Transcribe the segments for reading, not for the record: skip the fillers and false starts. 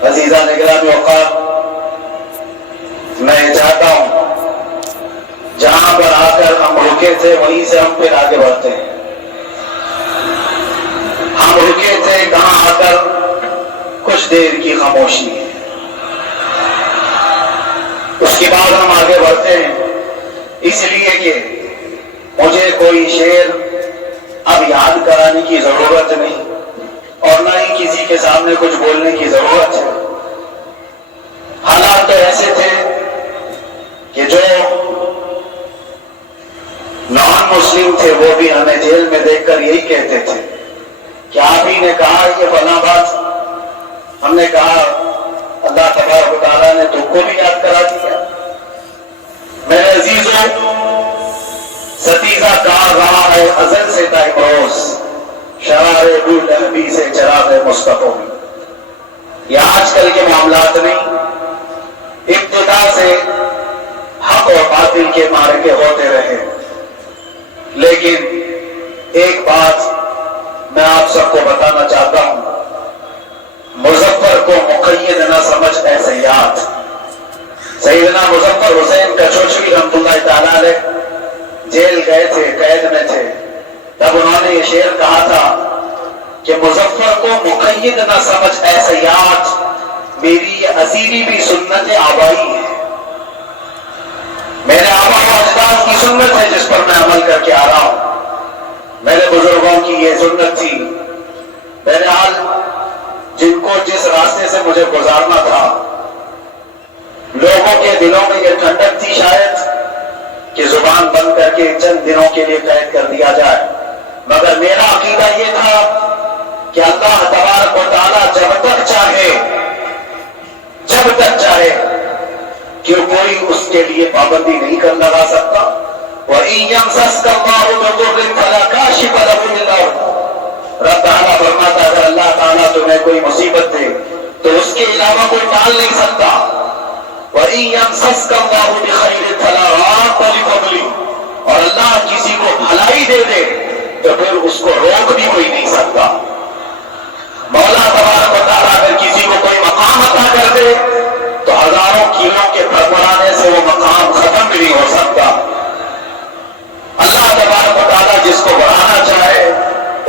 عزیزان گرامی اوقات، میں چاہتا ہوں جہاں پر آ کر ہم رکے تھے وہیں سے ہم پھر آگے بڑھتے ہیں۔ ہم رکے تھے کہاں آ کر؟ کچھ دیر کی خاموشی، اس کے بعد ہم آگے بڑھتے ہیں، اس لیے کہ مجھے کوئی شعر اب یاد کرانے کی ضرورت نہیں اور نہ ہی کسی کے سامنے کچھ بولنے کی ضرورت ہے۔ حالات تو ایسے تھے کہ جو نان مسلم تھے وہ بھی ہمیں جیل میں دیکھ کر یہی کہتے تھے کہ آپ ہی نے کہا یہ فلاں بات۔ ہم نے کہا اللہ تبارک و تعالیٰ نے تم کو بھی یاد کرا دیا۔ میرے عزیزوں، ستیزہ کار رہا ہے ازل سے تا امروز، شرار بولہبی سے چراغ مصطفیٰ میں۔ یہ آج کل کے معاملات نہیں، ابتدا سے حق اور باطل کے معرکے ہوتے رہے، لیکن ایک بات میں آپ سب کو بتانا چاہتا ہوں، مظفر کو مقید نہ سمجھ اے سیاد۔ سیدنا مظفر حسین کچوچوی رحمۃ اللہ تعالیٰ علیہ جیل گئے تھے، قید میں تھے، تب انہوں نے یہ شعر کہا تھا کہ مظفر کو مقید نہ سمجھ اے سیاد، میری یہ اسیری بھی سنت آبائی ہے۔ میرے آبا و اجداد کی سنت ہے جس پر میں عمل کر کے آ رہا ہوں، میرے بزرگوں کی یہ سنت تھی۔ بہرحال جن کو جس راستے سے مجھے گزارنا تھا، لوگوں کے دلوں میں یہ ٹھنڈک تھی شاید کہ زبان بند کر کے چند دنوں کے لیے قید کر دیا جائے، مگر میرا عقیدہ یہ تھا کہ اللہ تبارک و تعالیٰ جب تک چاہے کہ کوئی اس کے لیے پابندی نہیں کر لگا سکتا۔ وَإِن يَمْسَسْكَ اللَّهُ بِضُرٍّ فَلَا كَاشِفَ لَهُ إِلَّا هُوَ۔ رب تعالیٰ فرماتا اگر اللہ تعالیٰ تمہیں کوئی مصیبت دے تو اس کے علاوہ کوئی ٹال نہیں سکتا۔ وَإِن يَمْسَسْكَ اللَّهُ بِخَيْرٍ فَلَا رَادَّ لِفَضْلِهِ، اور اللہ کسی کو بھلائی دے دے تو پھر اس کو روک بھی کوئی نہیں سکتا۔ مولا تبارک و تعالیٰ اگر کسی کو کوئی مقام عطا کر دے تو ہزاروں کیلوں کے پھڑپڑانے سے وہ مقام ختم بھی نہیں ہو سکتا۔ اللہ تبارک و تعالیٰ جس کو بڑھانا چاہے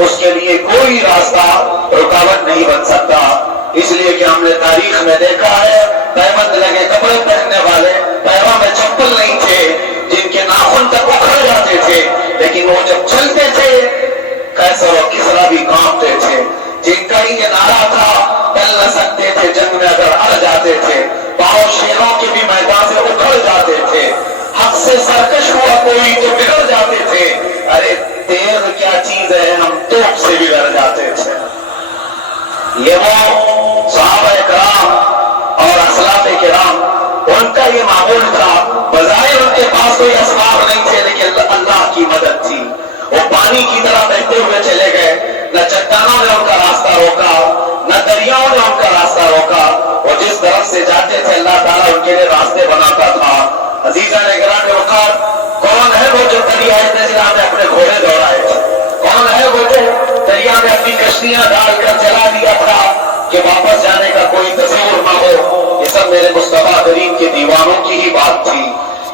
اس کے لیے کوئی راستہ رکاوٹ نہیں بن سکتا۔ اس لیے کہ ہم نے تاریخ میں دیکھا ہے تہمت لگے کپڑے پہننے والے پیروں میں چپل نہیں تھے، جن کے ناخن تک اکھڑ جاتے تھے، لیکن وہ جب چلتے تھے قیصر و کسریٰ بھی کانپتے تھے، جن کا یہ نعرہ تھا ٹل نہ سکتے تھے جنگ میں اگر اڑ جاتے تھے، پاؤں شیروں کے بھی میدان سے اکھڑ جاتے تھے، حق سے سرکش ہوا کوئی تو بگڑ جاتے تھے۔ ارے تیغ کیا چیز ہے، ہم توپ سے بگڑ جاتے تھے۔ یہ وہ صحابہ کرام اور اسلاف کرام، ان کا یہ معمول تھا۔ بظاہر ان کے پاس کوئی اسباب نہیں تھے، لیکن اللہ کی مدد تھی۔ وہ پانی کی طرح بہتے ہوئے چلے گئے، نہ چٹانوں نے ان کا راستہ روکا، نہ دریاؤں نے ان کا راستہ روکا۔ وہ جس طرف سے جاتے تھے اللہ تعالیٰ ان کے لیے راستے بناتا تھا۔ عزیزان گرامی اوقات، کون ہے وہ جو دریائے نجرہ میں اپنے گھوڑے دوڑائے تھے؟ کون ہے وہ جو دریا میں اپنی کشتیاں ڈال کر چلا دیا تھا کہ واپس جانے کا کوئی تصور نہ ہو؟ یہ سب میرے مصطفیٰ کریم کے دیوانوں کی ہی بات تھی۔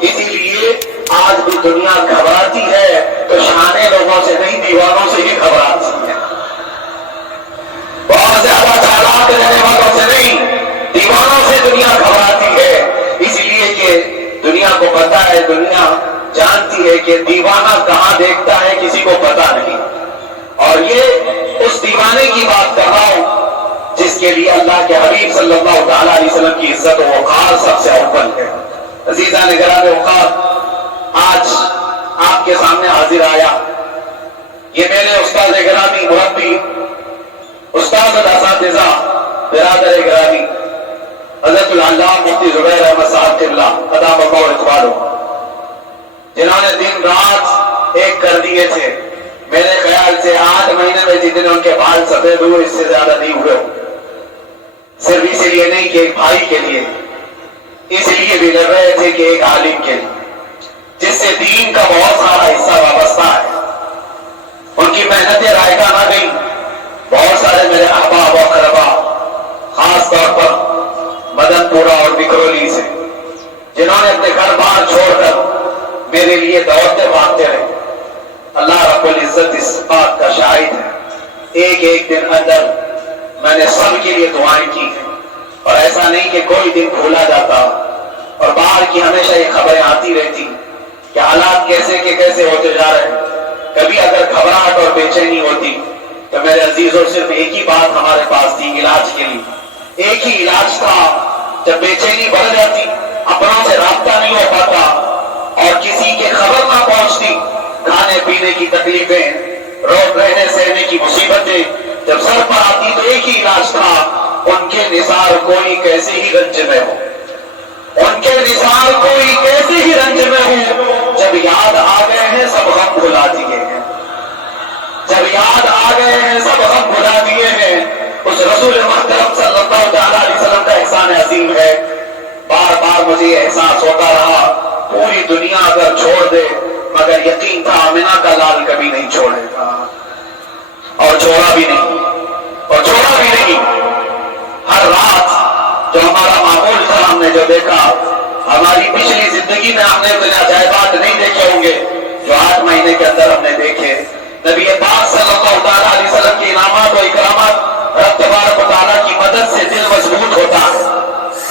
اسی لیے آج بھی دنیا گھبراتی ہے تو شانے لوگوں سے نہیں، دیوانوں سے ہی گھبراتی ہے۔ بہت زیادہ چالاک رہنے والوں سے نہیں، دیوانوں سے دنیا گھبراتی ہے۔ اس لیے کہ دنیا کو پتا ہے، دنیا جانتی ہے کہ دیوانہ کہاں دیکھتا ہے کسی کو پتا نہیں۔ اور یہ اس دیوانے کی بات کر رہا ہوں جس کے لیے اللہ کے حبیب صلی اللہ تعالیٰ علیہ وسلم کی عزت و وقار سب سے اول ہے۔ عزیزان گرامی اوقات، آج آپ کے سامنے حاضر آیا یہ میرے استاد گرامی، مربی، استاد الاساتذہ، برادر گرامی حضرت العلامہ مفتی زبیر احمد صاحب قبلہ قدام اللہ اقبالہ، جنہوں نے دن رات ایک کر دیے تھے۔ میرے خیال سے 8 مہینے میں جتنے ان کے بال سفید ہوئے اس سے زیادہ نہیں ہوئے، صرف اس لیے نہیں کہ ایک بھائی کے لیے، اس لیے بھی لڑ رہے تھے کہ ایک عالم کے لیے جس سے دین کا بہت سارا حصہ وابستہ ہے۔ ان کی محنتیں رائگاں نہ گئیں۔ بہت سارے میرے احباب و اقربا، خاص طور پر وکرولی سے، جنہوں نے اپنے گھر بار چھوڑ کر میرے لیے دوڑتے بھاگتے رہے۔ اللہ رب العزت اس بات کا شاہد ہے، ایک ایک دن اندر میں نے سب کے لیے دعائیں کی ہیں، اور ایسا نہیں کہ کوئی دن بھولا جاتا، اور باہر کی ہمیشہ یہ خبریں آتی رہتی کہ حالات کیسے کے کیسے ہوتے جا رہے ہیں۔ کبھی اگر گھبراہٹ اور بے چینی ہوتی تو میرے عزیزوں صرف ایک ہی بات ہمارے پاس تھی علاج کے لیے، ایک ہی علاج تھا۔ جب بے چینی بڑھ جاتی، اپنوں سے رابطہ نہیں ہو پاتا اور کسی کے خبر نہ پہنچتی، کھانے پینے کی تکلیفیں، روز رہنے سہنے کی مصیبتیں جب سر پر آتی تو ایک ہی علاج تھا، ان کے نثار کوئی کیسے ہی رنج میں ہو، ان کے نثار کوئی کیسے ہی رنج میں ہو، جب یاد آ گئے ہیں سب غم بھلا دیے ہیں، جب یاد آ گئے ہیں سب غم بھلا دیے ہیں۔ اس رسول محترم صلی اللہ علیہ وسلم کا احسان عظیم ہے، بار بار مجھے یہ احساس ہوتا رہا، پوری دنیا اگر چھوڑ دے مگر یقین تھا آمنہ کا لال کبھی نہیں چھوڑے گا، اور چھوڑا بھی نہیں، اور چھوڑا بھی نہیں۔ ہر رات جو ہمارا معمول تھا ہم نے جو دیکھا، ہماری پچھلی زندگی میں ہم نے اتنے عجائبات نہیں دیکھے ہوں گے جو 8 مہینے کے اندر ہم نے دیکھے۔ نبی پاک صلی اللہ علیہ وسلم کی انعامات و اکرامات، رب تبارک و تعالیٰ کی مدد سے دل مضبوط ہوتا ہے۔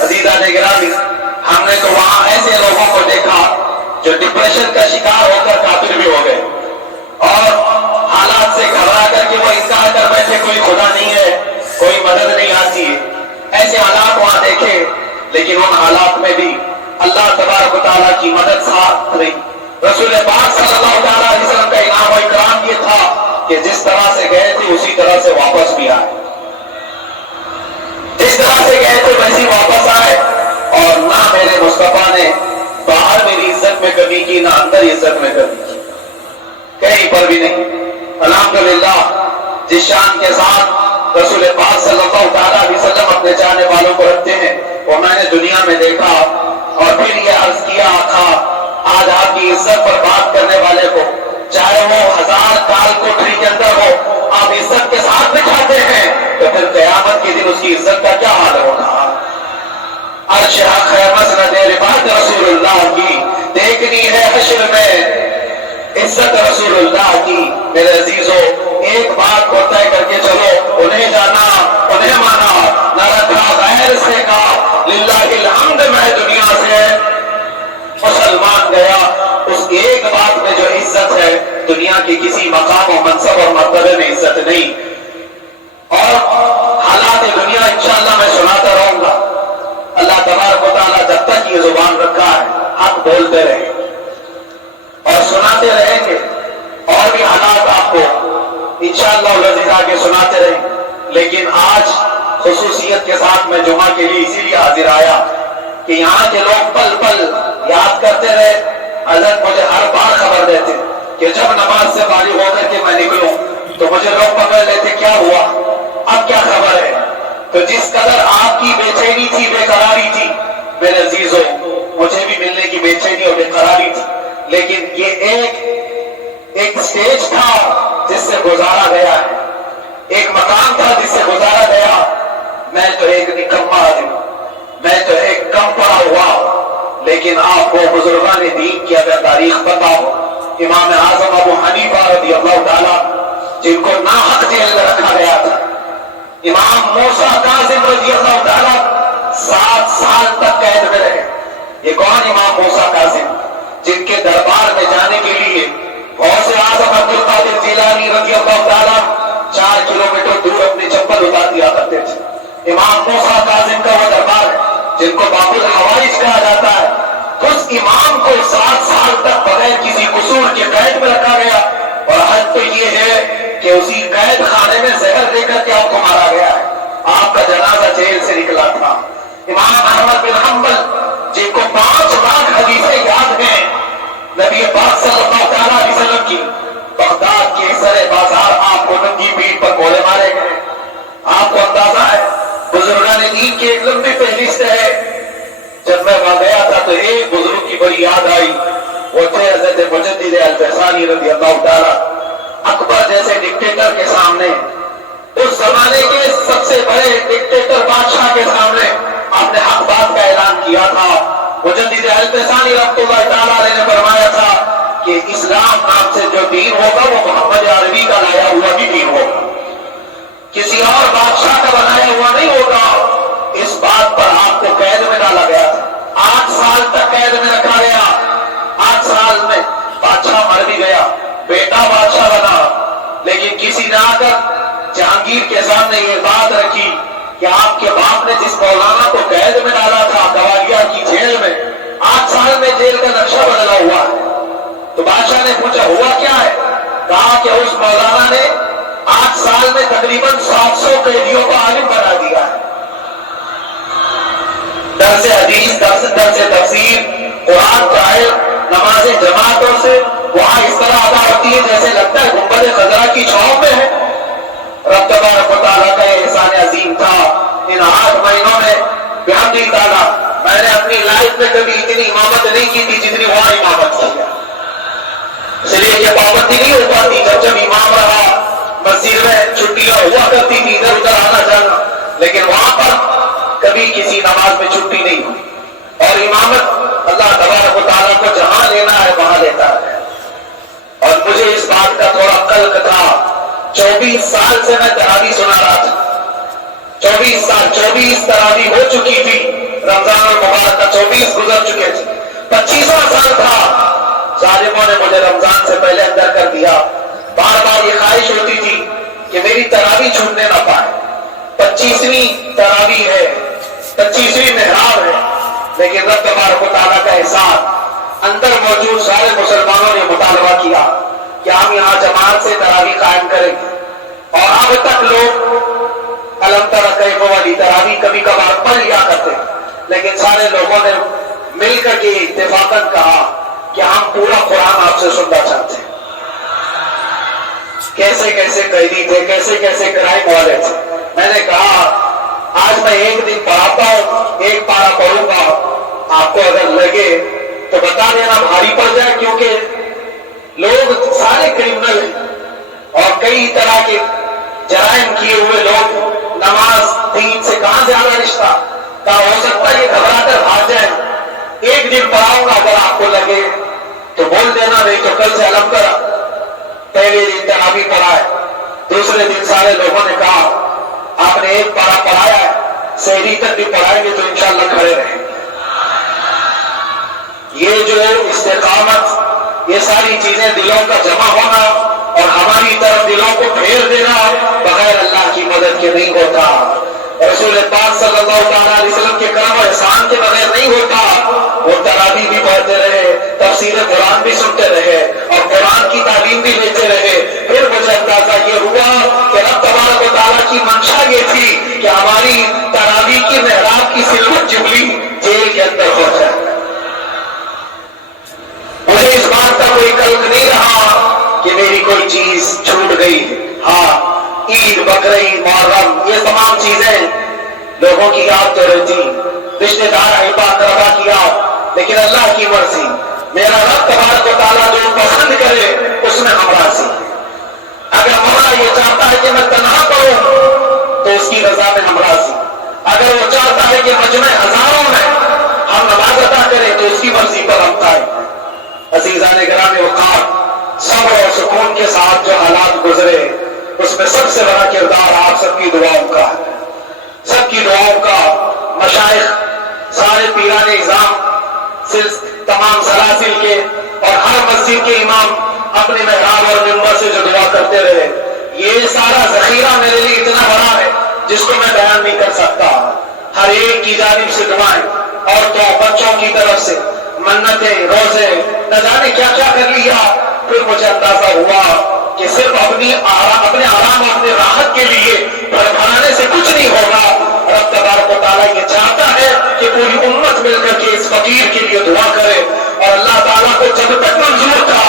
عزیزان گرامی، ہم نے تو وہاں ایسے لوگوں کو دیکھا جو ڈپریشن کا شکار ہو کر کافر بھی ہو گئے، اور حالات سے گھبرا کر کے وہ انکار کر بیٹھے کوئی خدا نہیں ہے، کوئی مدد نہیں آتی ہے۔ ایسے حالات وہاں دیکھے، لیکن ان حالات میں بھی اللہ تبارک و تعالیٰ کی مدد ساتھ رہی۔ رسول پاک صلی اللہ علیہ وسلم کا انعام و اکرام یہ تھا کہ جس طرح سے گئے تھے اسی طرح سے واپس بھی آئے، جس طرح سے گئے تھے ویسے واپس آئے، اور نہ میرے مصطفیٰ نے باہر میری عزت میں کمی کی نہ اندر عزت میں کمی کی، کہیں پر بھی نہیں۔ الحمدللہ جس شان کے ساتھ رسول پاک صلی اللہ علیہ وسلم اپنے چاہنے والوں کو رکھتے ہیں وہ میں نے دنیا میں دیکھا، اور پھر یہ عرض کیا آقا آج آپ کی عزت پر بات کرنے والے کو چاہے وہ 1000 کال کوٹری کے اندر ہو، آپ عزت کے ساتھ بٹھاتے ہیں تو پھر قیامت کے دن اس کی عزت کا کیا حال ہوگا؟ عرش حق ہے مسند رفعت رسول اللہ کی، دیکھنی ہے حشر میں عزت رسول اللہ کی۔ میرے عزیزوں ایک بات کو طے کر کے چلو، انہیں جانا انہیں مانا، نہ رکھا غیر سے کا، للہ الحمد میں دنیا سے مسلمان گیا۔ اس ایک بات میں جو عزت ہے دنیا کے کسی مقام و منصب اور مرتبے میں عزت نہیں۔ اور حالات دنیا انشاءاللہ میں سناتا رہوں گا، اللہ تبارک و تعالیٰ جب تک یہ زبان رکھا ہے حق بولتے رہے اور سناتے رہیں گے، اور بھی حالات آپ کو انشاءاللہ العزیز آگے سناتے رہیں۔ لیکن آج خصوصیت کے ساتھ میں جمعہ کے لیے اسی لیے حاضر آیا کہ یہاں کے لوگ پل پل یاد کرتے رہے۔ حضرت مجھے ہر بار خبر دیتے کہ جب نماز سے فارغ ہو کر کے میں نکلوں تو مجھے لوگ پکڑ لیتے کیا ہوا، اب کیا خبر ہے؟ تو جس قدر آپ کی بے چینی تھی، بے قراری تھی، میرے عزیزوں مجھے بھی ملنے کی بے چینی اور بے قراری تھی، لیکن یہ ایک سٹیج تھا جس سے گزارا گیا ہے، ایک مقام تھا جس سے گزارا گیا۔ میں تو ایک نکما آدمی، میں تو ایک کم پڑا ہوا، لیکن آپ کو بزرگان دین کی اگر تاریخ پتا ہو، امام اعظم ابو حنیفہ رضی اللہ تعالیٰ جن کو ناحق جیل میں رکھا گیا تھا، امام موسیٰ کاظم رضی اللہ تعالیٰ 7 سال تک قید میں رہے۔ یہ کون امام موسیٰ کاظم؟ جن کے دربار میں جانے کے لیے غوث اعظم عبد القادر جیلانی رضی اللہ تعالیٰ 4 کلومیٹر دور اپنی چپل اتار دیا کرتے تھے۔ امام موسیٰ کاظم کا وہ دربار ہے جن کو باب الحوائج کہا جاتا ہے، اس امام کو 7 سال تک بغیر کسی قصور کے قید میں رکھا گیا، اور حد تو یہ ہے کہ اسی قید خانے میں زہر دے کر کے آپ کو مارا گیا ہے۔ آپ کا جنازہ جیل سے نکلا تھا۔ امام احمد بن حنبل جن کو 5 لاکھ حدیثیں یاد ہیں نبی پاک صلی اللہ علیہ وسلم کی، بغداد کے سر بازار آپ کو ننگی پیٹھ پر گولے مارے گئے۔ آپ کو اندازہ ہے بزرگان دین کی ایک لمبی فہرست ہے۔ جب میں وہاں گیا تھا تو ایک بزرگ کی بڑی یاد آئی، وہ تھے حضرت مجدد الفسانی رضی اللہ تعالیٰ۔ اکبر جیسے ڈکٹیٹر کے سامنے، اس زمانے کے سب سے بڑے ڈکٹیٹر بادشاہ کے سامنے آپ نے حق بات کا اعلان کیا تھا. مجدد اہل ثانی رحمۃ اللہ تعالی علیہ نے فرمایا تھا کہ اسلام نام سے جو دین ہوگا وہ محمد عربی کا لایا ہوا بھی دین ہوگا, کسی اور بادشاہ کا بنایا ہوا نہیں ہوگا. اس بات پر آپ کو قید میں ڈالا گیا تھا, 8 سال تک قید میں رکھا گیا. 8 سال میں بادشاہ مر بھی گیا, بیٹا بادشاہ بنا, لیکن کسی نے آ کر جہانگیر کے سامنے یہ بات رکھی کہ آپ کے باپ نے جس مولانا کو قید میں ڈالا تھا گوالیار کی جیل میں, 8 سال میں جیل کا نقشہ بدلا ہوا ہے. تو بادشاہ نے پوچھا ہوا کیا ہے؟ کہا کہ اس مولانا نے 8 سال میں تقریباً 700 قیدیوں کو عالم بنا دیا ہے. درس حدیث, درس تفسیر, قرآن کا علم, نماز جماعتوں سے وہاں اس طرح ادا ہوتی ہے جیسے لگتا ہے گنبد خضرا کی چھاؤں میں ہے. رب تبارک و تعالیٰ کا احسان عظیم تھا. ان 8 مہینوں میں بحمدہ تعالیٰ میں نے اپنی لائف میں کبھی اتنی امامت نہیں کی تھی جتنی وہاں امامت کی ہے. اس لیے یہ پابندی نہیں ہو پاتی. جب امام رہا مسجد میں چھٹیاں ہوا کرتی تھی ادھر ادھر آنا جانا, لیکن وہاں پر کبھی کسی نماز میں چھٹی نہیں ہوئی. اور امامت اللہ تبارک و تعالیٰ کو جہاں لینا ہے وہاں لیتا ہے. اور مجھے اس بات کا تھوڑا قلق تھا. 24 سال سے میں تراویح سنا رہا تھا. 24 تراویح ہو چکی تھی. رمضان المبارک کا 24 گزر چکے تھے. 25واں سال تھا. ظالموں نے مجھے رمضان سے پہلے اندر کر دیا. بار بار یہ خواہش ہوتی تھی کہ میری تراویح چھوٹنے نہ پائے. 25ویں تراویح ہے, 25ویں محراب ہے, لیکن رب تبارک و تعالیٰ کا احسان, اندر موجود سارے مسلمانوں نے مطالبہ کیا کہ ہم یہاں جماعت سے تراویح قائم کریں گے. اور اب تک لوگ الم تر کیف والی تراویح کبھی کبھار پڑھ لیا کرتے, لیکن سارے لوگوں نے مل کر کے اتفاقاً کہا کہ ہم پورا قرآن آپ سے سننا چاہتے ہیں. کیسے کیسے قیدی تھے, کیسے کیسے کرائم والے تھے. میں نے کہا آج میں ایک دن پڑھاتا ہوں, ایک پارہ پڑھوں گا, آپ کو اگر لگے تو بتا دینا بھاری پڑ جائے, کیونکہ لوگ سارے کرمنل ہیں اور کئی طرح کے جرائم کیے ہوئے لوگ. نماز دین سے کہاں زیادہ رشتہ, کہاں ہو سکتا ہے یہ گھبرا کر بھاگ جائیں. ایک دن پڑھاؤں گا, اگر آپ کو لگے تو بول دینا, نہیں تو کل سے علم کرا. پہلے دن تراویح پڑھائے, دوسرے دن سارے لوگوں نے کہا آپ نے ایک پارہ پڑھایا ہے, سحری تک بھی پڑھائیں گے تو انشاءاللہ کھڑے رہیں گے. یہ جو استقامت, یہ ساری چیزیں دلوں کا جمع ہونا اور ہماری طرف دلوں کو پھیر دینا بغیر اللہ کی مدد کے نہیں ہوتا. رسول پاک صلی اللہ تعالیٰ علیہ وسلم کے کرم اور احسان کے بغیر نہیں ہوتا. وہ تراویح بھی پڑھتے رہے, تفسیر قرآن بھی سنتے رہے اور قرآن کی تعلیم بھی لیتے رہے. پھر مجھے اندازہ یہ ہوا کہ رب تبارک و تعالیٰ کی منشا یہ تھی کہ ہماری تراویح کی محراب کی سلوت جبلی جیل کے اندر ہو جائے. مجھے اس بات کا کوئی قلق نہیں رہا کہ میری کوئی چیز چھوٹ گئی. ہاں, عید, بقرعید, محرم, یہ تمام چیزیں لوگوں کی یاد تو رہتی, رشتے دار احباب کروا کیا, لیکن اللہ کی مرضی. میرا رب تبارک و تعالیٰ جو پسند کرے اس میں ہم راضی. اگر مولا یہ چاہتا ہے کہ میں تنہا پڑھوں تو اس کی رضا میں ہم راضی. اگر وہ چاہتا ہے کہ مجمع ہزاروں میں ہم نماز ادا کریں تو اس کی مرضی پر ہم قائم ہیں. عزیزان گرامی وقار, صبر اور سکون کے ساتھ جو حالات گزرے اس میں سب سے بڑا کردار آپ سب کی دعاؤں کا ہے. سب کی دعاؤں کا. مشائخ, سارے پیران نظام, تمام سلاسل کے اور ہر مسجد کے امام اپنے محراب اور منبر سے جو دعا کرتے رہے, یہ سارا ذخیرہ میرے لیے اتنا بڑا ہے جس کو میں بیان نہیں کر سکتا. ہر ایک کی جانب سے دعائیں, عورتوں بچوں کی طرف سے منتیں, روزے, نہ جانے کیا کیا کر لیا. پھر مجھے اندازہ ہوا کہ صرف اپنے آرام اور اپنے راحت کے لیے بھربھرانے سے کچھ نہیں ہوگا. رب تبارک و تعالیٰ یہ چاہتا ہے کہ پوری امت مل کر کے اس فقیر کے لیے دعا کرے, اور اللہ تعالیٰ کو جب تک منظور تھا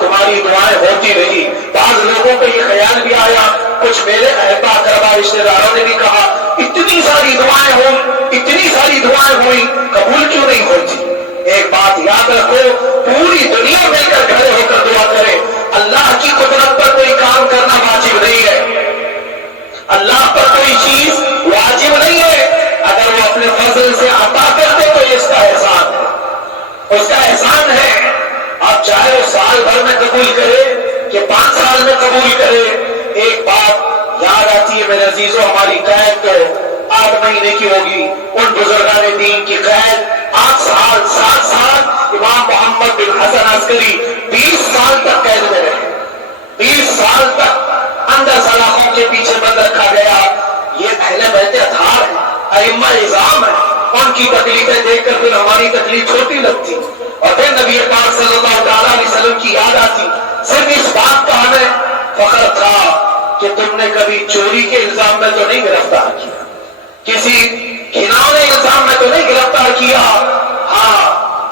تمہاری دعائیں ہوتی رہی. بعض لوگوں کو یہ خیال بھی آیا, کچھ میرے احبا کربا رشتے داروں نے بھی کہا اتنی ساری دعائیں ہوئی, قبول کیوں نہیں ہوتی؟ ایک بات یاد رکھو, پوری دنیا مل کر کھڑے ہو کر دعا کرے. اللہ کی قدرت پر کوئی کام کرنا واجب نہیں ہے, اللہ پر کوئی چیز واجب نہیں ہے. اگر وہ اپنے فضل سے عطا کر دے تو یہ اس کا احسان ہے، اس کا احسان ہے۔ اب چاہے وہ سال بھر میں قبول کرے کہ 5 سال میں قبول کرے، ایک بات یاد آتی ہے میرے عزیزوں، ہماری قید تو 8 مہینے کی ہوگی، ان بزرگان دین کی قید 8 سال 7 سال۔ امام محمد بن حسن عسکری 20 سال تک قید میں رہے، 20 سال تک اندر سلاخوں کے پیچھے بند رکھا گیا۔ یہ اہل بیت اطہار ہیں، ائمہ اعظام ہیں، ان کی تکلیفیں دیکھ کر پھر ہماری تکلیف چھوٹی لگتی، اور پھر نبی پاک صلی اللہ تعالیٰ علیہ وسلم کی یاد آتی۔ صرف اس بات کا ہمیں فخر تھا کہ تم نے کبھی چوری کے الزام میں تو نہیں گرفتار کیا، کسی گھناؤنے الزام میں تو نہیں گرفتار کیا۔ ہاں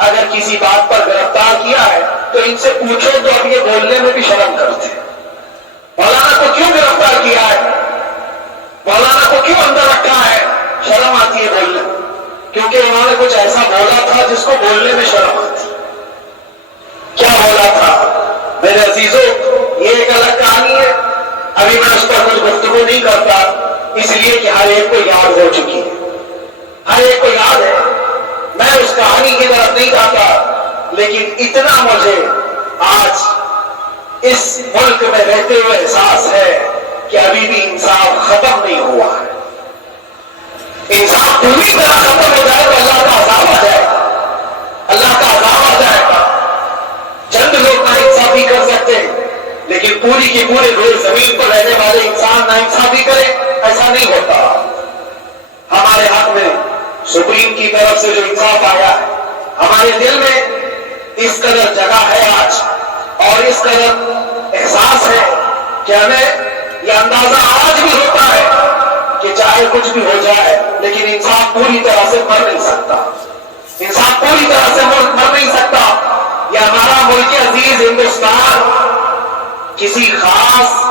اگر کسی بات پر گرفتار کیا ہے تو ان سے پوچھو تو اب یہ بولنے میں بھی شرم کرتے ہیں۔ مولانا کو کیوں گرفتار کیا ہے، مولانا کو کیوں اندر رکھا ہے، شرم آتی ہے بولنے، کیونکہ انہوں نے کچھ ایسا بولا تھا جس کو بولنے میں شرم آتی۔ کیا بولا تھا میرے عزیزوں، یہ ایک الگ کہانی ہے، ابھی میں اس پر کچھ گفتگو نہیں کرتا، اس لیے کہ ہر ایک کو یاد ہو چکی ہے، ہر ایک کو یاد ہے، میں اس کہانی کی طرف نہیں جاتا، لیکن اتنا مجھے آج اس ملک میں رہتے ہوئے احساس ہے کہ ابھی بھی انصاف ختم نہیں ہوا ہے۔ انصاف پوری طرح ختم ہو جائے تو اللہ کا عذاب آ جائے گا، اللہ کا عذاب آ جائے گا۔ چند لوگ نا انصافی کر سکتے ہیں، لیکن پوری کی پورے روز زمین پر رہنے والے انسان نا انصافی کرے، ایسا نہیں ہوتا۔ ہمارے حق میں سپریم کی طرف سے جو انصاف آیا ہے، ہمارے دل میں اس قدر جگہ ہے آج، اور اس قدر احساس ہے کہ ہمیں یہ اندازہ آج بھی ہوتا ہے کہ چاہے کچھ بھی ہو جائے لیکن انصاف پوری طرح سے مر نہیں سکتا، انصاف پوری طرح سے مر نہیں سکتا۔ یہ ہمارا ملک عزیز ہندوستان کسی خاص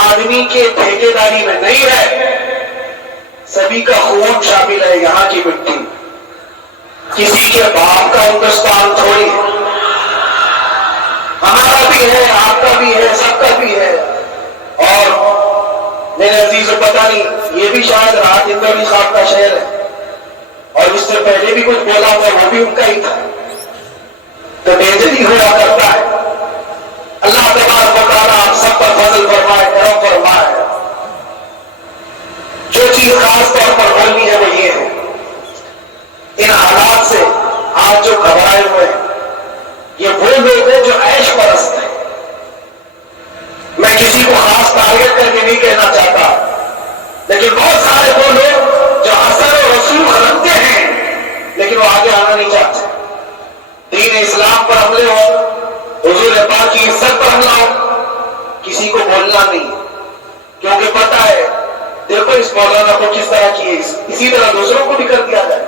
آدمی کے ٹھیکیداری میں نہیں ہے، سبھی کا خون شامل ہے یہاں کی مٹی، کسی کے باپ کا ہندوستان تھوڑی ہے، ہمارا بھی ہے، آپ کا بھی ہے، سب کا بھی ہے۔ اور میرے عزیزوں پتہ نہیں، یہ بھی شاید راجندر علی صاحب کا شعر ہے، اور اس سے پہلے بھی کچھ بولا تھا، وہ بھی ان کا ہی تھا، تو بےعزتی ہوا کرتا ہے۔ اللہ تبارک و تعالیٰ آپ سب پر فضل فرمائے، کرم فرمائے۔ جو چیز خاص طور پر بولنی ہے وہ یہ ہے، ان حالات سے آج جو گھبرائے ہوئے ہیں یہ وہ لوگ ہیں جو عیش پرست ہیں۔ میں کسی کو خاص ٹارگٹ کر کے نہیں کہنا چاہتا، لیکن بہت سارے وہ لوگ جو حسن و رسول خلمتے ہیں لیکن وہ آگے آنا نہیں چاہتے۔ دین اسلام پر حملے ہو، حضور پاک کی عزت پر حملہ ہو، کسی کو بولنا نہیں، کیونکہ پتہ ہے دیکھو اس مولانا کو کس طرح کیے، اسی طرح دوسروں کو بھی کر دیا جائے۔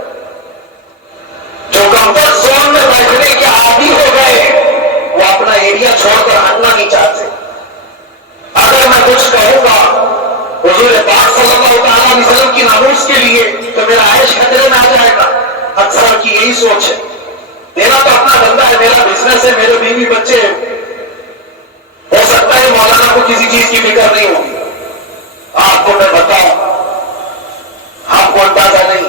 جو کمفرٹ زون میں بیٹھنے کے عادی ہو گئے وہ اپنا ایریا چھوڑ کر ہٹنا نہیں چاہتے۔ اگر میں کچھ کہوں گا حضور پاک صلی اللہ تعالیٰ علیہ وسلم کی ناموس کے لیے تو میرا عیش خطرے میں آ جائے گا۔ اکثر کی یہی سوچ ہے، میرا تو اپنا دھندا ہے، میرا بزنس ہے، میرے بیوی بچے ہیں، ہو سکتا ہے مولانا کو کسی چیز کی فکر نہیں ہوگی۔ آپ کو میں بتاؤں، آپ کو اندازہ نہیں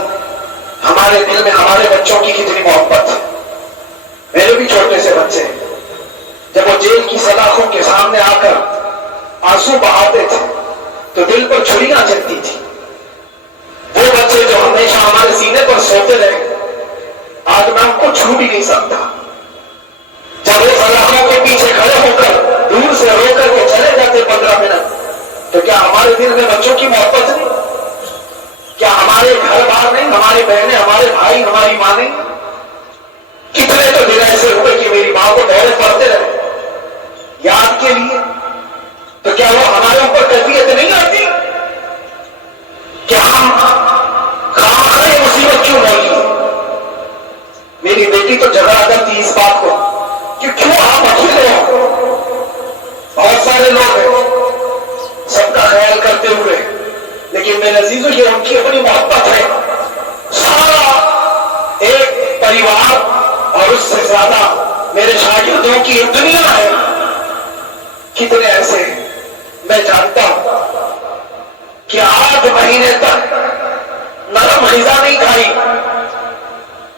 ہمارے دل میں ہمارے بچوں کی کتنی محبت ہے۔ میرے بھی چھوٹے سے بچے ہیں، جب وہ جیل کی سلاخوں کے سامنے آ کر آنسو بہاتے تھے تو دل پر چھریاں چلتی تھی۔ وہ بچے جو ہمیشہ ہمارے سینے پر سوتے رہے، آج میں ان کو چھو بھی نہیں سکتا۔ جب وہ سلاخوں کے پیچھے کھڑے ہو کر دور سے رو کر وہ چلے جاتے 15 منٹ، تو کیا ہمارے دل میں بچوں کی محبت نہیں؟ کیا ہمارے گھر بار نہیں، ہماری بہنیں، ہمارے بھائی، ہماری ماں نہیں؟ کتنے تو دن ایسے ہوئے کہ میری ماں کو دورے پڑتے رہے یاد کے لیے، تو کیا وہ ہمارے اوپر کیفیت نہیں آتی کہ ہم خامخواہ مصیبت کیوں نہیں؟ میری بیٹی تو جھگڑا کرتی اس بات کو کہ کیوں آپ اکیلے ہو، بہت سارے لوگ ہیں سب کا خیال کرتے ہوئے، لیکن میرے عزیزوں یہ ان کی اپنی محبت ہے، سارا ایک پریوار، اور اس سے زیادہ میرے شاگردوں کی ایک دنیا ہے۔ کتنے ایسے ہیں میں جانتا ہوں کہ 8 مہینے تک نرم غذا نہیں کھائی،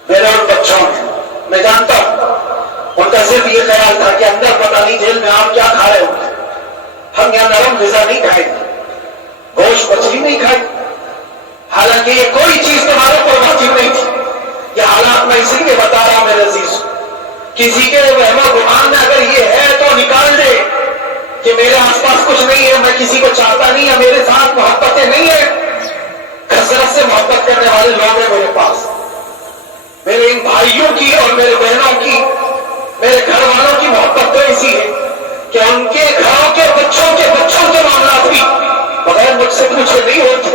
میرے میں جانتا ہوں ان کا صرف یہ خیال تھا کہ اندر پتہ نہیں جیل میں آپ کیا کھا رہے ہوں گے، ہم یہاں نرم غذا نہیں کھائیں گے، گوشت مچھلی نہیں کھائیں گے۔ حالانکہ یہ کوئی چیز تمہارے اوپر واجب نہیں تھی۔ یہ حالات میں اسی لیے بتا رہا ہوں میرے عزیز، کسی کے وہم و گمان میں اگر یہ ہے تو نکال دے کہ میرے آس پاس کچھ نہیں ہے، میں کسی کو چاہتا نہیں ہے، میرے ساتھ محبتیں نہیں ہیں۔ کثرت سے محبت کرنے والے لوگ ہیں میرے پاس، میرے ان بھائیوں کی اور میرے بہنوں کی، میرے گھر والوں کی محبت تو ایسی ہے کہ ان کے گھروں کے بچوں کے معاملات بھی بغیر مجھ سے پوچھے نہیں ہوتے۔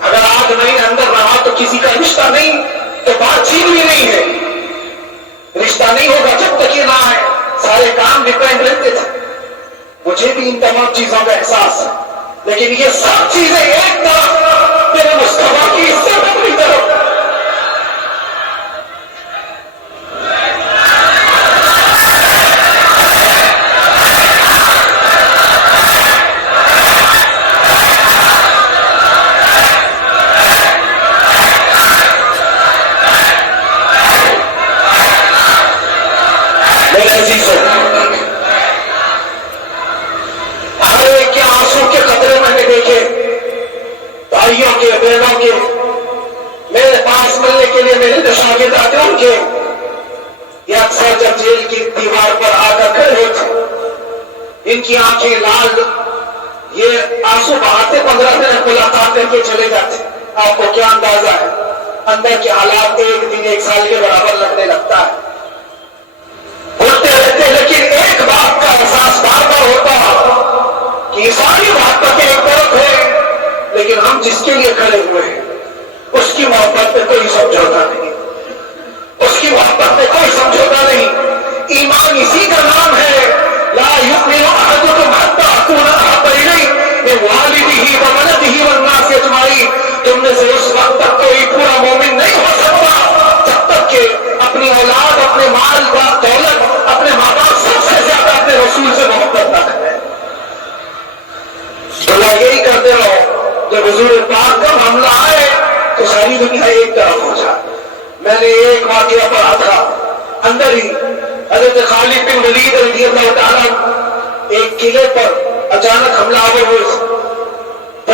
اگر آج میں اندر رہا تو کسی کا رشتہ نہیں تو بات چیت بھی نہیں ہے، رشتہ نہیں ہوگا جب تک یہ نہ آئے، سارے کام ڈیپینڈ رہتے تھے۔ مجھے بھی ان تمام چیزوں کا احساس ہے، لیکن یہ سب چیزیں ایک طرف، میرے مصطفیٰ کی عزت اپنی طرف۔ بھائیوں کے، بہنوں کے میرے پاس ملنے کے لیے میرے جو شاگرد آتے ان کے، یہ اکثر جب جیل کی دیوار پر آ کر کھڑے ہوتے، ان کی آنکھیں لال، یہ آنسو بہاتے 15 منٹ ملاقات کر کے چلے جاتے۔ آپ کو کیا اندازہ ہے اندر کے حالات ایک دن ایک سال کے برابر لگنے لگتا ہے، بولتے رہتے، لیکن ایک بات کا احساس بار بار ہوتا کہ یہ ساری محبتیں ایک طرف ہے، لیکن ہم جس کے لیے کھڑے ہوئے ہیں اس کی محبت میں کوئی سمجھوتا نہیں، اس کی محبت میں کوئی سمجھوتا نہیں۔ ایمان اسی کا نام ہے، لا یؤمن احدکم حتی اکون احب الیہ من والدہ وولدہ والناس اجمعین۔ تم میں سے اس وقت تک کوئی پورا مومن نہیں ہو سکتا جب تک کہ اپنی اولاد، اپنے مال و دولت، اپنے ماں باپ سب سے زیادہ اپنے رسول سے محبت نہ کرے۔ اللہ یہی کرتے رہو، جب حضور پاک کا معاملہ آئے تو ساری دنیا ایک طرف ہو جائے۔ میں نے ایک واقعہ پڑھا تھا اندر ہی، حضرت خالد بن ولید رضی اللہ تعالیٰ ایک قلعے پر اچانک حملہ آور ہوئے، تو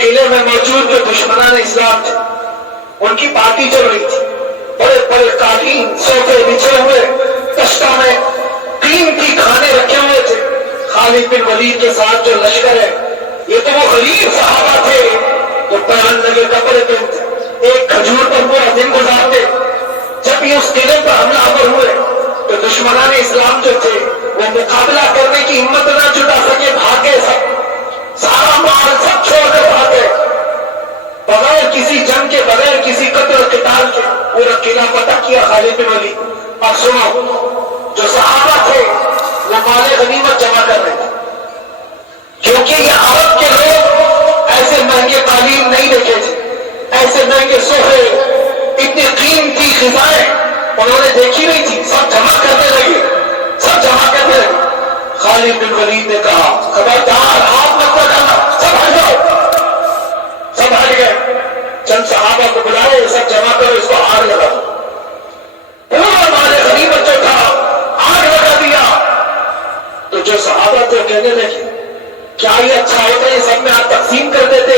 قلعے میں موجود جو دشمنان اسلام تھے ان کی پارٹی چل رہی تھی، بڑے بڑے قالین صوفے بچھے ہوئے، کشتہ میں قیمتی کھانے رکھے ہوئے تھے۔ خالد بن ولید کے ساتھ جو لشکر ہے، یہ تو وہ غریب صحابہ تھے جو پہن لگے کپڑے پہنتے، ایک کھجور پر پورا دن گزارتے۔ جب یہ اس قلعے پر حملہ آور ہوئے تو دشمنان اسلام جو تھے وہ مقابلہ کرنے کی ہمت نہ جٹا سکے، بھاگے، سارا مال سب چھوڑ کر بھاگے، بغیر کسی جنگ کے، بغیر کسی قتل قتال کے پورا قلعہ فتح کیا خالد بن ولید۔ اور سنو، جو صحابہ تھے وہ مال غنیمت جمع کر رہے تھے، کیونکہ یہ عرب کے لوگ ایسے مہنگے قالین نہیں دیکھے تھے، ایسے مہنگے صوفے، اتنی قیمتی غذائیں انہوں نے دیکھی نہیں تھی۔ سب جمع کرنے لگے، سب جمع کرنے لگے۔ خالد بن ولید نے کہا، خبردار، آپ مت لگانا، سب ہٹ جاؤ۔ سب ہٹ گئے، چند صحابہ کو بلائے، سب جمع کرو، اس کو آگ لگا دو۔ پورا مال غنیمت جو تھا آگ لگا دیا۔ تو جو صحابہ تھے کہنے لگے، کیا یہ اچھا ہوتا ہے یہ سب میں آپ تقسیم کر دیتے؟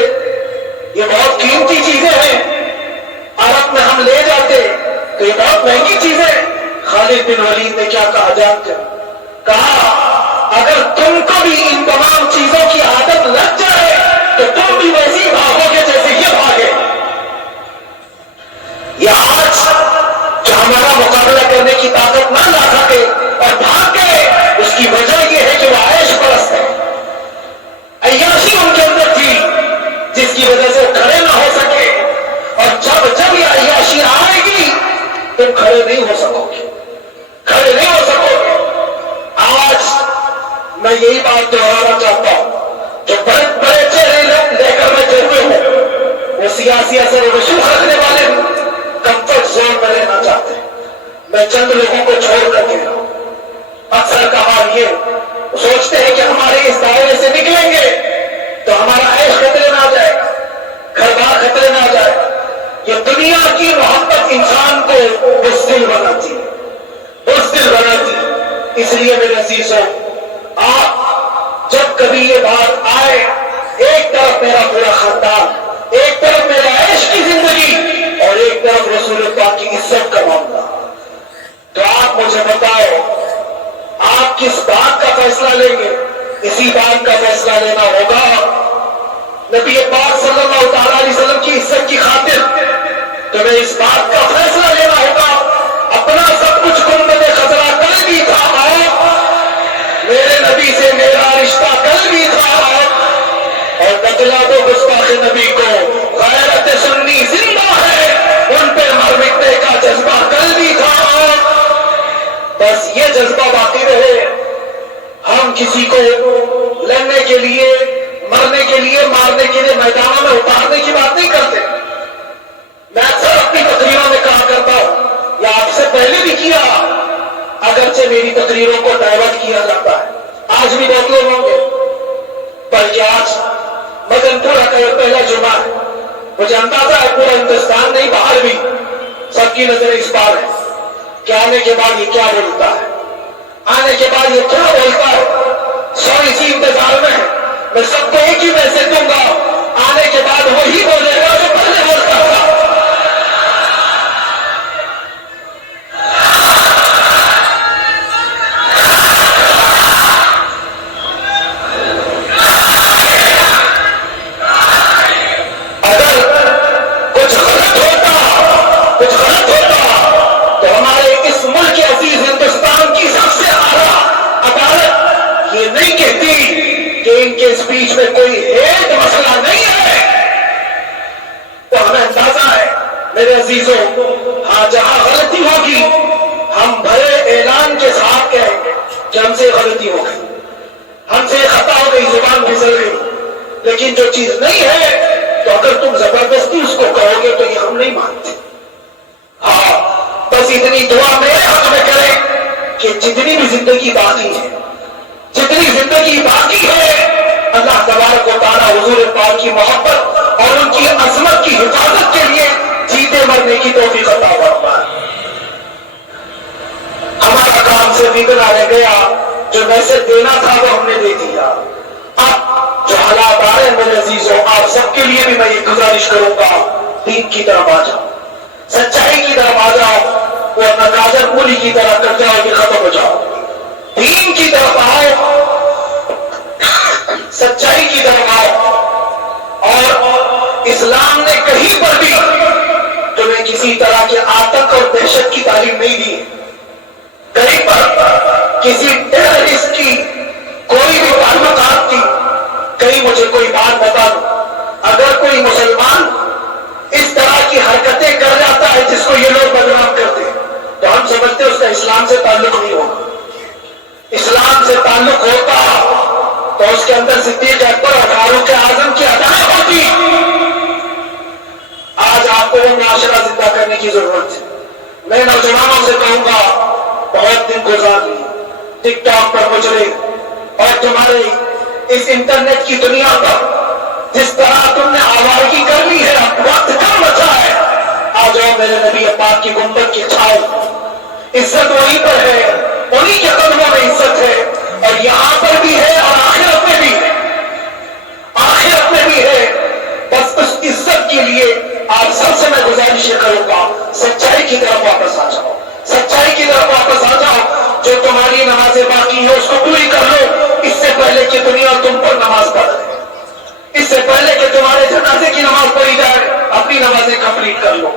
یہ بہت قیمتی چیزیں ہیں، عرب میں ہم لے جاتے تو یہ بہت مہنگی چیزیں۔ خالد بن ولید نے کیا کہا جانتے؟ کہا، اگر تم کو بھی ان تمام چیزوں کی عادت لگ جائے تو تم بھی ویسے بھاگو گے جیسے یہ بھاگے۔ یہ آج جو ہمارا مقابلہ کرنے کی طاقت نہ لا سکے اور بھاگ گئے، اس کی وجہ یہ ہے کہ وہ عیش پرست ہے، عیاشی ان کے اندر تھی جس کی وجہ سے کھڑے نہ ہو سکے۔ اور جب یہ عیاشی آئے گی تم کھڑے نہیں ہو سکو گے، کھڑے نہیں ہو سکو گے۔ آج میں یہی بات دہرانا چاہتا ہوں، جو بڑے بڑے چہرے لے کر میں چلتے ہوں وہ سیاسی اثر و رسوخ رکھنے والے کمفرٹ زون میں رہنا چاہتے ہیں۔ میں چند لوگوں کو چھوڑ کر کے اکثر کا حال یہ سوچتے ہیں کہ ہمارے اس دائرے سے نکلیں گے تو ہمارا عیش خطرے میں آ جائے گا، گھر بار خطرے میں آ جائے گا، یہ دنیا دنیا کی محبت انسان کو بزدل بناتی ہے، بزدل بناتی ہے۔ اس لیے میرے عزیزوں، آپ جب کبھی یہ بات آئے، ایک طرف میرا پورا خاندان، ایک طرف میرا عیش کی زندگی اور ایک طرف رسول پاک کی عزت کا معاملہ، تو آپ مجھے بتاؤ آپ کس بات کا فیصلہ لیں گے؟ اسی بات کا فیصلہ لینا ہوگا نبی پاک صلی اللہ تعالی علیہ وسلم کی عزت کی خاطر تمہیں اس بات کا فیصلہ لینا ہوگا اپنا سب کچھ گنبد خضرا کل بھی تھا، میرے نبی سے میرا رشتہ کل بھی تھا، اور بتلا دو گستاخ نبی کو غیرت سنی زندہ ہے، ان پہ مر مٹنے کا جذبہ کل بھی تھا، بس یہ جذبہ باقی رہے۔ ہم کسی کو لڑنے کے لیے، مرنے کے لیے، مارنے کے لیے میدانوں میں اتارنے کی بات نہیں کرتے۔ میں اکثر اپنی تقریروں میں کہا کرتا ہوں، یا آپ سے پہلے بھی کیا، اگرچہ میری تقریروں کو ڈائیورٹ کیا جاتا ہے، آج بھی بہت لوگ ہوں گے، بلکہ آج مدن پورہ کا یہ پہلا جمعہ ہے، مجھے اندازہ ہے پورا ہندوستان نہیں باہر بھی سب کی نظریں اس بار ہے کہ آنے کے بعد یہ کیا بولتا ہے، آنے کے بعد یہ کیا بولتا ہے۔ سو اسی انتظار میں میں سب کو ایک ہی میسج دوں گا، آنے کے بعد وہی بولے گا جو پہلے بولتا تھا۔ اگر کچھ غلط ہوتا تو ہمارے اس ملک عزیز ہندوستان کی سب سے اعلیٰ عدالت یہ نہیں کہتی کہ ان کے اسپیچ میں کوئی ہیٹ مسئلہ نہیں ہے، تو ہمیں اندازہ ہے میرے عزیزوں، ہاں جہاں غلطی ہوگی ہم بھرے اعلان کے ساتھ کہیں گے کہ ہم سے غلطی ہو گئی، ہم سے خطا ہو گئی، زبان پھسل گئی، لیکن جو چیز نہیں ہے تو اگر تم زبردستی اس کو کہو گے تو یہ ہم نہیں مانتے۔ ہاں بس اتنی دعا میرے حق میں کریں کہ جتنی بھی زندگی باقی ہے، جتنی زندگی باقی ہے، اللہ تبارک و تعالیٰ حضور پاک کی محبت اور ان کی عظمت کی حفاظت کے لیے جیتے مرنے کی توفیق عطا فرمائے۔ ہمارا کام سے اتنا رہ گیا، جو میسج دینا تھا وہ ہم نے دے دیا۔ اب جو حالات آ رہے ہیں میرے عزیزوں، آپ سب کے لیے بھی میں یہ گزارش کروں گا، دین کی طرف آ جاؤ، سچائی کی طرف آ جاؤ، ورنہ گاجر پوری کی طرح کر جاؤ کہ ختم ہو جاؤ۔ دین کی طرف آؤ، سچائی کی طرف آؤ، اور اسلام نے کہیں پر بھی تمہیں کسی طرح کے آتنک اور دہشت کی تعلیم نہیں دی، کہیں پر کسی ٹیررسٹ کی کوئی بھی تعلقات کی۔ کہیں مجھے کوئی بات بتا دو، اگر کوئی مسلمان اس طرح کی حرکتیں کر جاتا ہے جس کو یہ لوگ بدنام کرتے ہیں، تو ہم سمجھتے ہیں اس کا اسلام سے تعلق نہیں ہوگا۔ اسلام سے تعلق ہوتا تو اس کے اندر صدیق اکبر اور فاروق اعظم کی ادائیں ہوتی۔ آج آپ کو وہ معاشرہ زندہ کرنے کی ضرورت ہے۔ میں نوجوانوں سے کہوں گا، بہت دن گزار لیے ٹک ٹاک پر گزرے، اور تمہارے اس انٹرنیٹ کی دنیا پر جس طرح تم نے آوارگی کر لی ہے، وقت کم بچا ہے، آ جاؤ میرے نبی پاک کی گنبد کی چھاؤ، عزت وہیں پر ہے، انہی کے قدموں میں عزت ہے، اور یہاں پر بھی ہے اور آخرت میں بھی ہے، آخرت میں بھی ہے۔ بس اس عزت کے لیے آپ سب سے میں گزارش کروں گا، سچائی کی طرف واپس آ جاؤ، سچائی کی طرف واپس آ جاؤ۔ جو تمہاری نمازیں باقی ہے اس کو پوری کر لو، اس سے پہلے کہ دنیا تم پر نماز پڑھ رہے، اس سے پہلے کہ تمہارے جنازے کی نماز پڑھی جائے، اپنی نمازیں کمپلیٹ کر لو،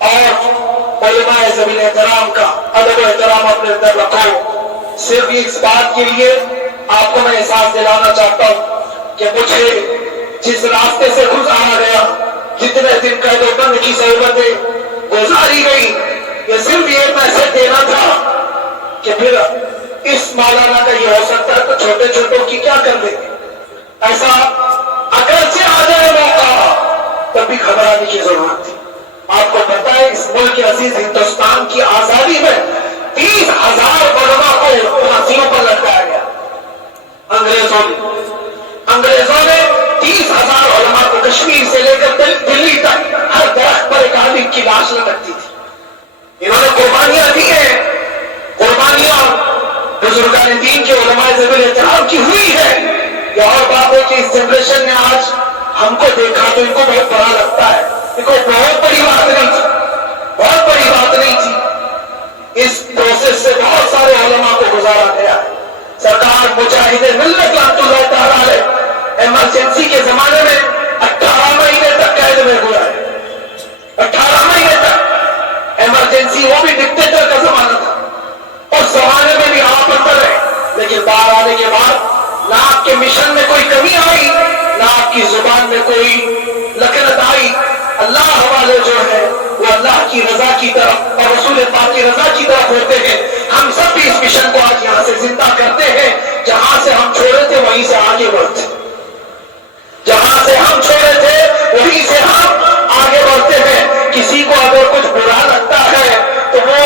اور علماء ذوی احترام کا ادب و احترام اپنے اندر رکھو۔ صرف اس بات کے لیے آپ کو میں احساس دلانا چاہتا ہوں کہ مجھے جس راستے سے گزارا گیا، جتنے دن قید و بند کی صحبتیں گزاری گئی، یہ صرف یہ میسج دینا تھا کہ پھر اس مولانا کا یہ ہو سکتا ہے تو چھوٹے چھوٹوں کی کیا کر دیں گے، ایسا اگرچہ آ جائے موقع تب بھی گھبرانے کی ضرورت تھی۔ آپ کو پتا ہے اس ملک عزیز ہندوستان کی آزادی میں 30,000 علماء کو پھانسیوں پر لٹکایا گیا، انگریزوں نے 30,000 علماء کو کشمیر سے لے کر دلی تک ہر درخت پر ایک آدمی ان کی لاش لٹکتی تھی. انہوں نے قربانیاں دی ہیں, قربانیاں بزرگان دین کے علماء ذوی احترام کی ہوئی ہے. یہ اور بات ہے کہ اس جنریشن نے آج ہم کو دیکھا تو ان کو بہت بڑا لگتا ہے. ان کو بہت بڑی بات نہیں تھی, بہت بڑی بات نہیں تھی. اس پروسیس سے بہت سارے علماء کو گزارا گیا ہے. سرکار مجاہد ملت رحمۃ اللہ تعالی علیہ ایمرجنسی کے زمانے میں 18 مہینے تک قید میں ہوا ہے. 18 مہینے تک ایمرجنسی, وہ بھی ڈکٹیٹر کا زمانہ تھا. اس زمانے میں بھی آپ اندر ہے, لیکن باہر آنے کے بعد نہ آپ کے مشن میں کوئی کمی آئی, نہ آپ کی زبان میں کوئی لکنت آئی. اللہ والے جو ہے وہ اللہ کی رضا کی طرف اور رسول پاک کی رضا کی طرف ہوتے ہیں. ہم سب بھی اس مشن کو آج یہاں سے زندہ کرتے ہیں. جہاں سے ہم چھوڑے تھے وہیں سے آگے بڑھتے, جہاں سے ہم چھوڑے تھے وہیں سے ہم آگے بڑھتے ہیں. کسی کو اگر کچھ برا لگتا ہے تو وہ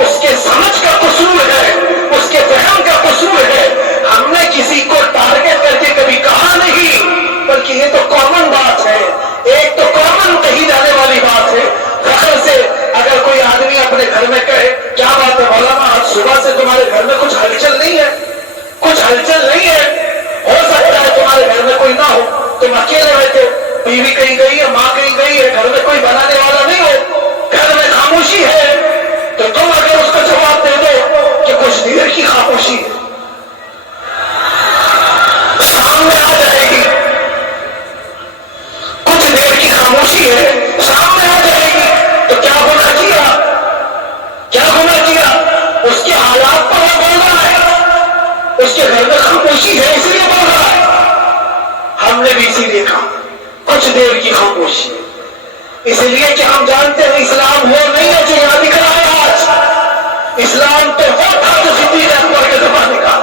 اس کے سمجھ کا قصور ہے, اس کے فہم کا قصور ہے. ہم نے کسی کو ٹارگٹ کر کے کبھی کہا نہیں, بلکہ یہ تو کامن بات ہے, ایک تو کامن کہی جانے والی بات ہے. فخر سے اگر کوئی آدمی اپنے گھر میں کہے کیا بات ہے مولانا آج صبح سے تمہارے گھر میں کچھ ہلچل نہیں ہے, کچھ ہلچل نہیں ہے, ہو سکتا ہے تمہارے گھر میں کوئی نہ ہو, تم اکیلے رہتے ہو, بیوی کہیں گئی ہے, ماں کہیں گئی ہے, گھر میں کوئی بنانے والا نہیں ہو, گھر میں خاموشی ہے, تو تم اگر اس کو جواب دے دو کہ کچھ دیر کی خاموشی ہے, سامنے آ جائے گی, کچھ دیر کی خاموشی ہے, سامنے آ جائے گی, تو کیا گناہ کیا, کیا گناہ کیا؟ اس کے حالات پر وہ بول رہا ہے, اس کے گھر میں خاموشی ہے اس لیے بول رہا ہے. ہم نے بھی اسی لیے کہا کچھ دیر کی خاموشی, اس لیے کہ ہم جانتے ہیں اسلام وہ نہیں ہے جو یہاں دکھ رہا ہے آج. اسلام تو وہ تھا جو صدیق اکبر کے زمانے کا,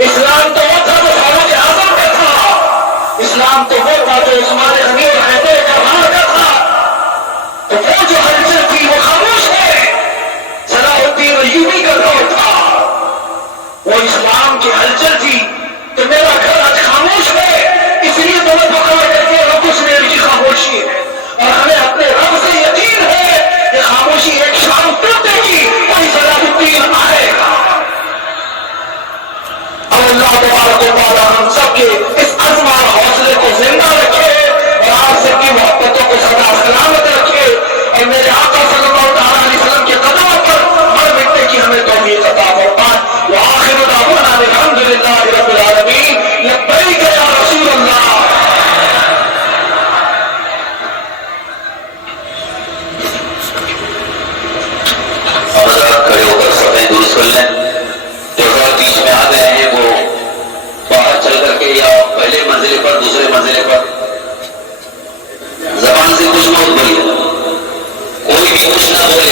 اسلام تو وہ تھا جو فاروق اعظم کا تھا, اسلام تو وہ تھا جو عثمان غنی اور حیدر کرار کا تھا. تو وہ جو ہلچل تھی وہ خاموش ہے. صلاح الدین ایوبی کا دور تھا, وہ اسلام کی ہلچل تھی. تو میرا گھر آج خاموش ہے, اس لیے تو میں پکڑ کر کے رب اس میں کی خاموشی ہے, اور ہمیں اپنے رب سے یقین ہے کہ خاموشی ایک شام ٹوٹے گی, کوئی صلاح الدین آئے گا. اور اللہ تبارک و تعالی ہم سب کے اس عزم اور حوصلے کو زندہ رکھے, اور آپ سب کی محبتوں کو سدا سلامت رکھے, اور میرے آقا صلی اللہ تعالی علیہ وسلم کے قدموں پر مر مٹنے کی ہمیں توفیق عطا فرمائے. وآخر دعوانا الحمدللہ رب العالمین. لبیک یا رسول اللہ. حضرات کھڑے ہو کر سب درست کر لیں. جو لوگ بیچ میں آ گئے ہیں وہ باہر چل کر کے یا پہلے منزلے پر دوسرے منزلے پر زبان سے کچھ مت بولیے, کوئی بھی کچھ نہ بولے.